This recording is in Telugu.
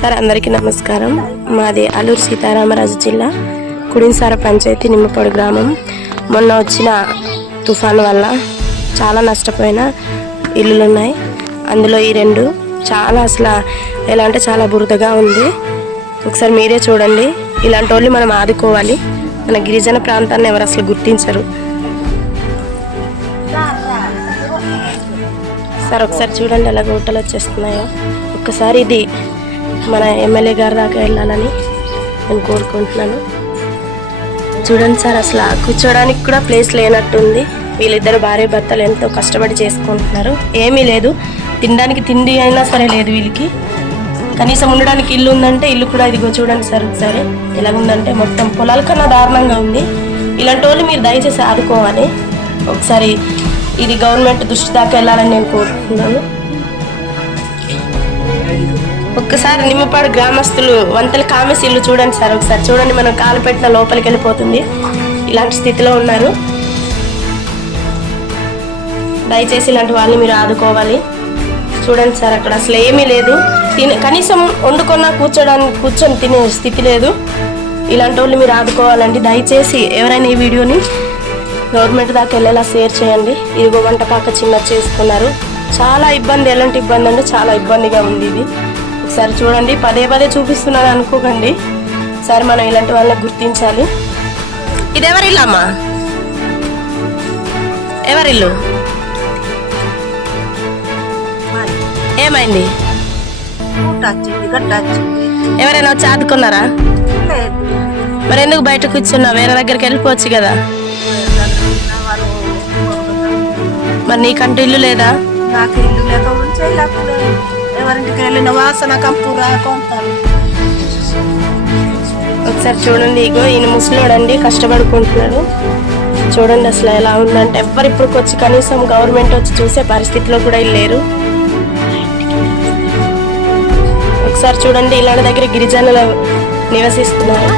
సార్ అందరికీ నమస్కారం. మాది అల్లూరు సీతారామరాజు జిల్లా కుడిన్సార పంచాయతీ నిమ్మపాడు గ్రామం. మొన్న వచ్చిన తుఫాను వల్ల చాలా నష్టపోయిన ఇల్లులు ఉన్నాయి. అందులో ఈ రెండు చాలా అసలు ఎలా అంటే చాలా బురదగా ఉంది. ఒకసారి మీరే చూడండి. ఇలాంటి వాళ్ళు మనం ఆదుకోవాలి. మన గిరిజన ప్రాంతాన్ని ఎవరు అసలు గుర్తించరు. సార్ ఒకసారి చూడండి ఎలా గుట్టలు వచ్చేస్తున్నాయో. ఒక్కసారి ఇది మన ఎమ్మెల్యే గారి దాకా వెళ్ళాలని నేను కోరుకుంటున్నాను. చూడండి సార్, అసలు కూర్చోడానికి కూడా ప్లేస్ లేనట్టుంది. వీళ్ళిద్దరు భార్య భర్తలు ఎంతో కష్టపడి చేసుకుంటున్నారు. ఏమీ లేదు, తినడానికి తిండి అయినా సరే లేదు వీళ్ళకి. కనీసం ఉండడానికి ఇల్లు ఉందంటే ఇల్లు కూడా ఇదిగో చూడండి సార్ ఒకసారి ఎలాగుందంటే మొత్తం పొలాల కన్నా దారుణంగా ఉంది. ఇలాంటి వాళ్ళు మీరు దయచేసి ఆదుకోవాలి. ఒకసారి ఇది గవర్నమెంట్ దృష్టి దాకా వెళ్ళాలని నేను కోరుకుంటున్నాను. ఒక్కసారి నిమ్మపాడు గ్రామస్తులు వంతల కామేసి ఇల్లు చూడండి సార్. ఒకసారి చూడండి, మనం కాలు పెట్టిన లోపలికి వెళ్ళిపోతుంది. ఇలాంటి స్థితిలో ఉన్నారు. దయచేసి ఇలాంటి వాళ్ళని మీరు ఆదుకోవాలి. చూడండి సార్, అక్కడ అసలు ఏమీ లేదు. కనీసం వండుకున్నా కూర్చొని తినే స్థితి లేదు. ఇలాంటి వాళ్ళు మీరు ఆదుకోవాలండి. దయచేసి ఎవరైనా ఈ వీడియోని గవర్నమెంట్ దాకా వెళ్ళేలా షేర్ చేయండి. ఇదిగో వంట పాక చిన్న చేసుకున్నారు. చాలా ఇబ్బంది, ఎలాంటి ఇబ్బంది అంటే చాలా ఇబ్బందిగా ఉంది ఇది. ఒకసారి చూడండి, పదే పదే చూపిస్తున్నాను అనుకోకండి. సరే, మనం ఇలాంటి వాళ్ళని గుర్తించాలి. ఇది ఎవరిల్లు అమ్మా? ఎవరిల్లు? ఏమైంది? ఎవరైనా వచ్చి ఆదుకున్నారా? మరి ఎందుకు బయట కూర్చున్నా? వేరే దగ్గరికి వెళ్ళిపోవచ్చు కదా. మరి నీకంటూ ఇల్లు లేదా? నాకు ఇల్లు లేక ఎవరింటికి వెళ్ళిన వాసన కంపురా కొంటాను. ఒకసారి చూడండి, ఇగో ఈయన ముసలోడండి, కష్టపడుకుంటున్నాడు. చూడండి అసలు ఎలా ఉందంటే ఎవ్వరు ఇప్పటికి వచ్చి కనీసం గవర్నమెంట్ వచ్చి చూసే పరిస్థితిలో కూడా లేరు. ఒకసారి చూడండి, ఇలాంటి దగ్గర గిరిజనులు నివసిస్తున్నారు.